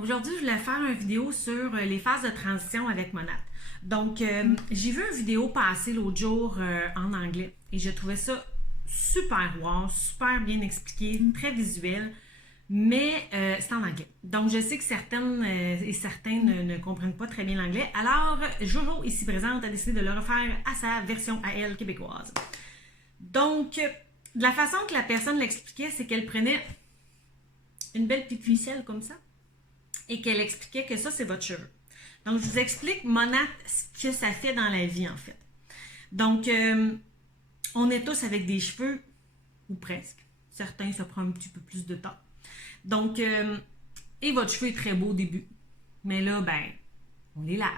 Aujourd'hui, je voulais faire une vidéo sur les phases de transition avec Monat. Donc, j'ai vu une vidéo passer l'autre jour en anglais et je trouvais ça super wow, super bien expliqué, très visuel, mais c'est en anglais. Donc, je sais que certaines et certains ne comprennent pas très bien l'anglais. Alors, Jojo, ici présente, a décidé de le refaire à sa version à elle québécoise. Donc, de la façon que la personne l'expliquait, c'est qu'elle prenait une belle petite ficelle comme ça et qu'elle expliquait que ça, c'est votre cheveu. Donc, je vous explique, Monat, ce que ça fait dans la vie, en fait. Donc, on est tous avec des cheveux, ou presque. Certains, ça prend un petit peu plus de temps. Donc, et votre cheveu est très beau au début. Mais là, ben, on les lave.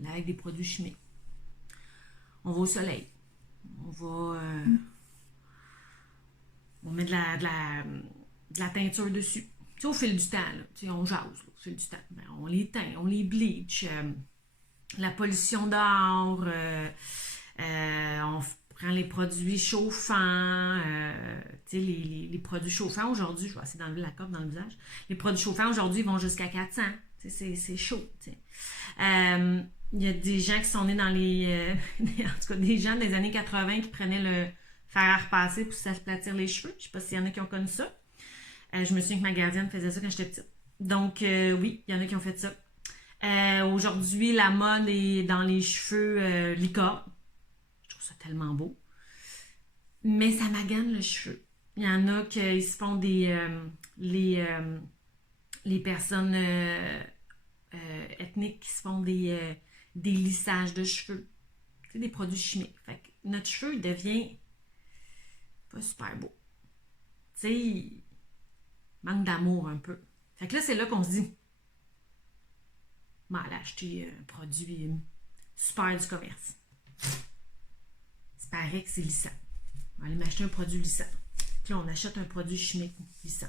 Là, avec des produits chimiques. On va au soleil. On met de la teinture dessus. Tu sais, au fil du temps, là, tu sais, on jase, là, au fil du temps. Ben, on les teint, on les bleach. La pollution dehors. On prend les produits chauffants. Tu sais, les produits chauffants aujourd'hui, je vais essayer d'enlever la coque dans le visage. Les produits chauffants aujourd'hui vont jusqu'à 400. Tu sais, c'est chaud. Tu sais. Il y a des gens qui sont nés dans les... en tout cas, des gens des années 80 qui prenaient le fer à repasser pour s'aplatir les cheveux. Je ne sais pas s'il y en a qui ont connu ça. Je me souviens que ma gardienne faisait ça quand j'étais petite. Donc, oui, il y en a qui ont fait ça. Aujourd'hui, la mode est dans les cheveux licorne. Je trouve ça tellement beau. Mais ça magane le cheveu. Il y en a qui se font les personnes ethniques qui se font des lissages de cheveux. C'est des produits chimiques. Fait que notre cheveu, il devient pas super beau. Tu sais, il manque d'amour un peu. Fait que là, c'est là qu'on se dit, mal acheter un produit super du commerce. Il paraît que c'est lissant. On va aller m'acheter un produit lissant. Puis là, on achète un produit chimique lissant.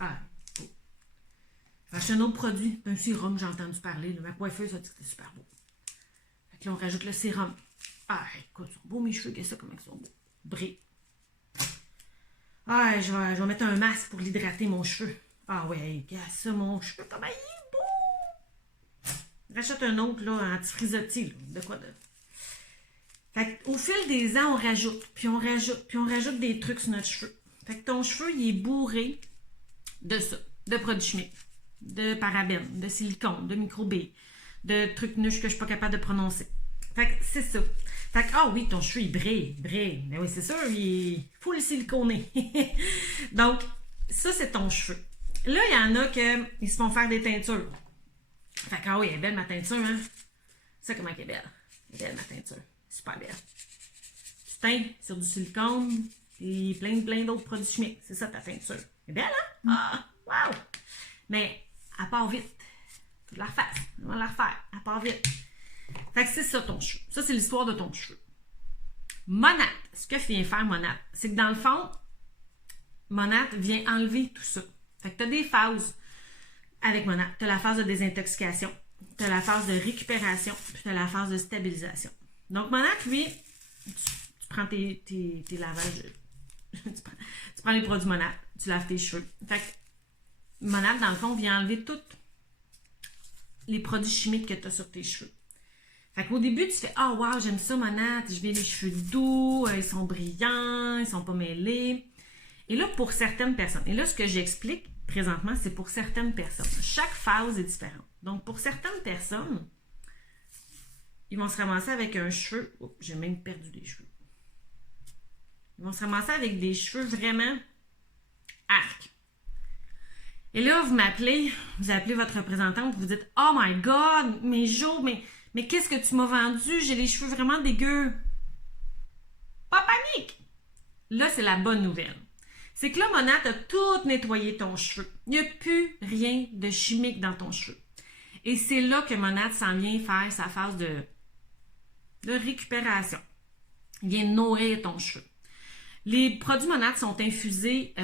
Ah, beau. Je vais acheter un autre produit, un sérum, j'ai entendu parler. Là. Ma coiffeuse a dit que c'était super beau. Fait que là, on rajoute le sérum. Ah, écoute, ils sont beaux mes cheveux, qu'est-ce que ça, comment ils sont beaux. Brille. Ah, je vais mettre un masque pour l'hydrater, mon cheveu. Ah ouais, regarde ça, mon cheveu, comment il est beau! Rachète un autre, là, anti-frisottis, là, de quoi de... Fait qu'au fil des ans, on rajoute, puis on rajoute des trucs sur notre cheveu. Fait que ton cheveu, il est bourré de ça, de produits chimiques, de parabènes, de silicone, de micro-billes, de trucs nuches que je suis pas capable de prononcer. Fait que c'est ça. Fait que, ah oui, ton cheveu, il brille. Mais oui, c'est sûr, il est full siliconé. Donc, ça, c'est ton cheveu. Là, il y en a qui se font faire des teintures. Fait que, ah oui, elle est belle ma teinture, hein? Ça, comment elle est belle? Elle est belle ma teinture. Super belle. Tu teins sur du silicone et plein d'autres produits chimiques. C'est ça ta teinture. Elle est belle, hein? Ah, wow! Mais, elle part vite. Tu la refaire. On va la refaire. Elle part vite. Fait que c'est ça ton cheveu. Ça, c'est l'histoire de ton cheveu. Monat, ce que vient faire Monat, c'est que dans le fond, Monat vient enlever tout ça. Fait que tu as des phases avec Monat. Tu as la phase de désintoxication, tu as la phase de récupération, puis tu as la phase de stabilisation. Donc, Monat, lui, tu prends tes lavages, tu prends les produits Monat, tu laves tes cheveux. Fait que Monat, dans le fond, vient enlever tous les produits chimiques que tu as sur tes cheveux. Fait qu'au début, tu fais « Ah, oh, wow, j'aime ça, Monat, je vais les cheveux doux, ils sont brillants, ils sont pas mêlés. » Et là, pour certaines personnes, et là, ce que j'explique présentement, c'est pour certaines personnes. Chaque phase est différente. Donc, pour certaines personnes, ils vont se ramasser avec un cheveu... Oh, j'ai même perdu des cheveux. Ils vont se ramasser avec des cheveux vraiment arc. Et là, vous m'appelez, vous appelez votre représentante, vous dites « Oh my God, mais Jo, mais qu'est-ce que tu m'as vendu? J'ai les cheveux vraiment dégueux. » Pas panique! Là, c'est la bonne nouvelle. C'est que là, Monat a tout nettoyé ton cheveu. Il n'y a plus rien de chimique dans ton cheveu. Et c'est là que Monat s'en vient faire sa phase de récupération. Il vient nourrir ton cheveu. Les produits Monat sont infusés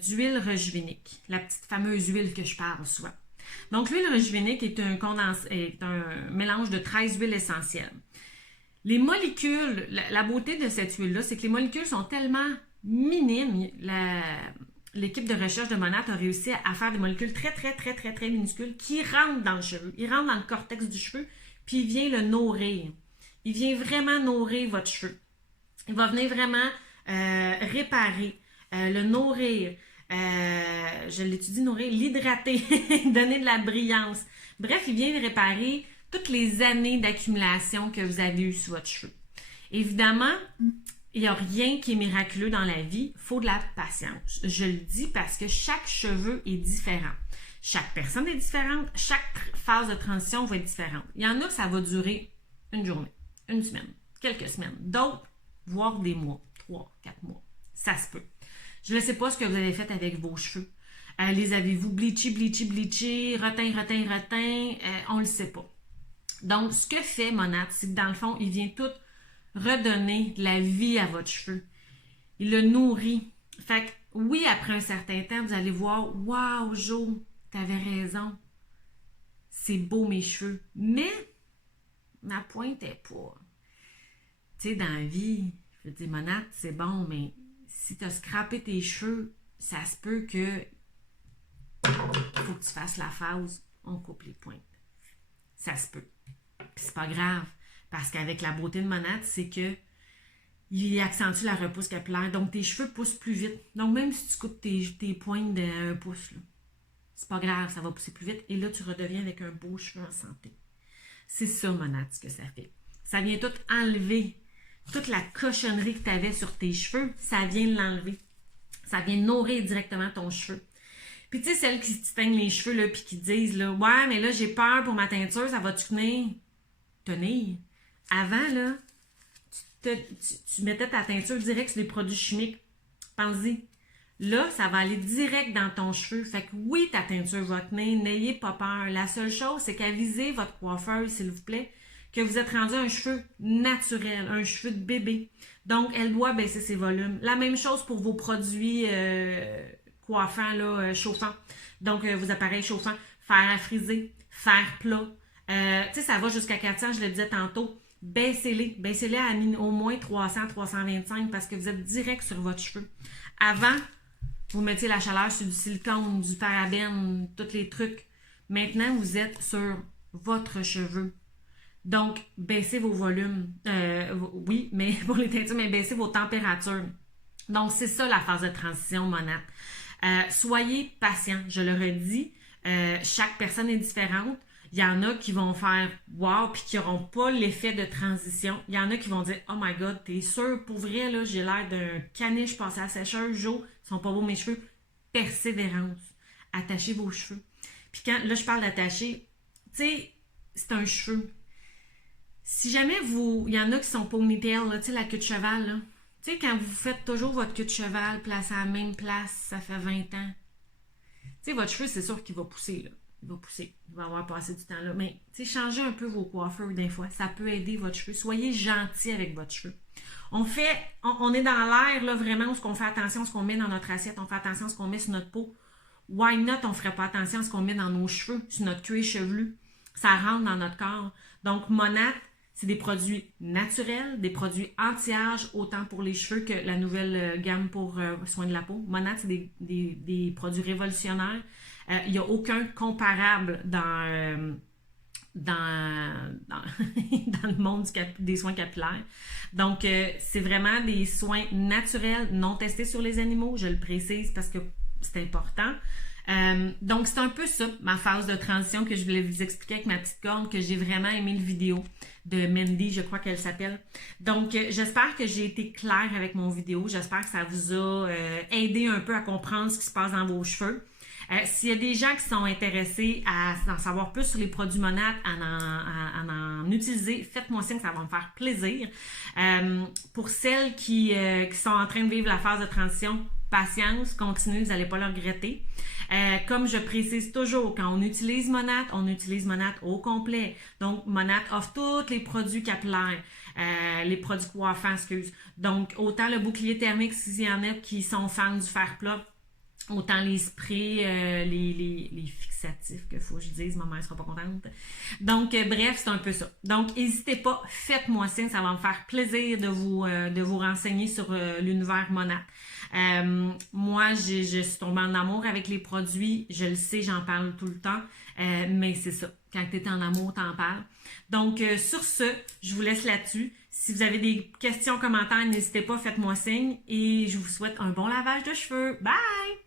d'huile rejuvenique, la petite fameuse huile que je parle souvent. Donc, l'huile rejuvenique est un mélange de 13 huiles essentielles. Les molécules, la beauté de cette huile-là, c'est que les molécules sont tellement minimes. l'équipe de recherche de Monat a réussi à faire des molécules très, très, très, très, très minuscules qui rentrent dans le cheveu. Ils rentrent dans le cortex du cheveu, puis il vient le nourrir. Il vient vraiment nourrir votre cheveu. Il va venir vraiment réparer, le nourrir, je l'étudie, nourrir, l'hydrater, donner de la brillance. Bref, il vient réparer toutes les années d'accumulation que vous avez eues sur votre cheveu. Évidemment, il n'y a rien qui est miraculeux dans la vie, il faut de la patience. Je le dis parce que chaque cheveu est différent. Chaque personne est différente, chaque phase de transition va être différente. Il y en a que ça va durer une journée, une semaine, quelques semaines. D'autres, voire des mois, 3, 4 mois. Ça se peut. Je ne sais pas ce que vous avez fait avec vos cheveux. Les avez-vous bleachés, reteint? On ne le sait pas. Donc, ce que fait Monat, c'est que dans le fond, il vient tout redonner de la vie à votre cheveu. Il le nourrit. Fait que, oui, après un certain temps, vous allez voir, waouh, Jo, t'avais raison. C'est beau mes cheveux. Mais, ma pointe est pas. Tu sais, dans la vie, je veux dire, Monat, c'est bon, mais si tu as scrappé tes cheveux, ça se peut que il faut que tu fasses la phase, on coupe les pointes. Ça se peut. Puis c'est pas grave, parce qu'avec la beauté de Monat, c'est que il accentue la repousse capillaire, donc tes cheveux poussent plus vite. Donc même si tu coupes tes pointes d'1 pouce, là, c'est pas grave, ça va pousser plus vite, et là tu redeviens avec un beau cheveu en santé. C'est ça, Monat, ce que ça fait. Ça vient tout enlever. Toute la cochonnerie que tu avais sur tes cheveux, ça vient de l'enlever. Ça vient nourrir directement ton cheveu. Puis tu sais, celles qui se teignent les cheveux, là, puis qui disent, là, ouais, mais là, j'ai peur pour ma teinture, ça va-tu tenir? Tenir? Avant, là, tu mettais ta teinture direct sur des produits chimiques. Pense-y. Là, ça va aller direct dans ton cheveu. Fait que oui, ta teinture va tenir, n'ayez pas peur. La seule chose, c'est qu'avisez votre coiffeuse, s'il vous plaît, que vous êtes rendu un cheveu naturel, un cheveu de bébé. Donc, elle doit baisser ses volumes. La même chose pour vos produits coiffants, là, chauffants. Donc, vos appareils chauffants, fer à friser, fer plat. Tu sais, ça va jusqu'à 400, je le disais tantôt. Baissez-les. Baissez-les à au moins 300, 325 parce que vous êtes direct sur votre cheveu. Avant, vous mettiez la chaleur sur du silicone, du parabène, tous les trucs. Maintenant, vous êtes sur votre cheveu. Donc, baissez vos volumes. Oui, mais pour les teintures, mais baissez vos températures. Donc, c'est ça la phase de transition, Monat. Soyez patient, je le redis. Chaque personne est différente. Il y en a qui vont faire wow puis qui n'auront pas l'effet de transition. Il y en a qui vont dire oh my god, t'es sûr, pour vrai, là, j'ai l'air d'un caniche passé à la sécheuse, Jo, ils sont pas beaux mes cheveux. Persévérance. Attachez vos cheveux. Puis quand, là, je parle d'attacher, tu sais, c'est un cheveu. Si jamais il y en a qui sont ponytail, tu sais, la queue de cheval, là. Tu sais, quand vous faites toujours votre queue de cheval, placée à la même place, ça fait 20 ans. Tu sais, votre cheveu, c'est sûr qu'il va pousser, là. Il va pousser. Il va avoir passé du temps là. Mais, tu sais, changez un peu vos coiffeurs des fois. Ça peut aider votre cheveu. Soyez gentil avec votre cheveu. On est dans l'air, là, vraiment, où on fait attention à ce qu'on met dans notre assiette. On fait attention à ce qu'on met sur notre peau. Why not, on ne ferait pas attention à ce qu'on met dans nos cheveux, sur notre cuir chevelu. Ça rentre dans notre corps. Donc, Monat, c'est des produits naturels, des produits anti-âge, autant pour les cheveux que la nouvelle gamme pour soins de la peau. Monat, c'est des produits révolutionnaires. Il n'y a aucun comparable dans le monde des soins capillaires. Donc, c'est vraiment des soins naturels, non testés sur les animaux, je le précise parce que c'est important. Donc, c'est un peu ça, ma phase de transition que je voulais vous expliquer avec ma petite corne, que j'ai vraiment aimé le vidéo de Mandy, je crois qu'elle s'appelle. Donc, j'espère que j'ai été claire avec mon vidéo. J'espère que ça vous a aidé un peu à comprendre ce qui se passe dans vos cheveux. S'il y a des gens qui sont intéressés à en savoir plus sur les produits Monat, à en utiliser, faites-moi signe, ça va me faire plaisir. Pour celles qui sont en train de vivre la phase de transition, patience, continuez, vous n'allez pas le regretter. Comme je précise toujours, quand on utilise Monat au complet. Donc, Monat offre tous les produits capillaires, les produits coiffants, Donc, autant le bouclier thermique, s'il y en a qui sont fans du fer plat, autant les sprays, les fixatifs, qu'il faut que je dise, ma mère sera pas contente. Donc, bref, c'est un peu ça. Donc, n'hésitez pas, faites-moi signe, ça va me faire plaisir de vous renseigner sur l'univers Monat. Moi, je suis tombée en amour avec les produits. Je le sais, j'en parle tout le temps. Mais c'est ça. Quand tu es en amour, t'en parles. Donc, sur ce, je vous laisse là-dessus. Si vous avez des questions, commentaires, n'hésitez pas, faites-moi signe. Et je vous souhaite un bon lavage de cheveux. Bye!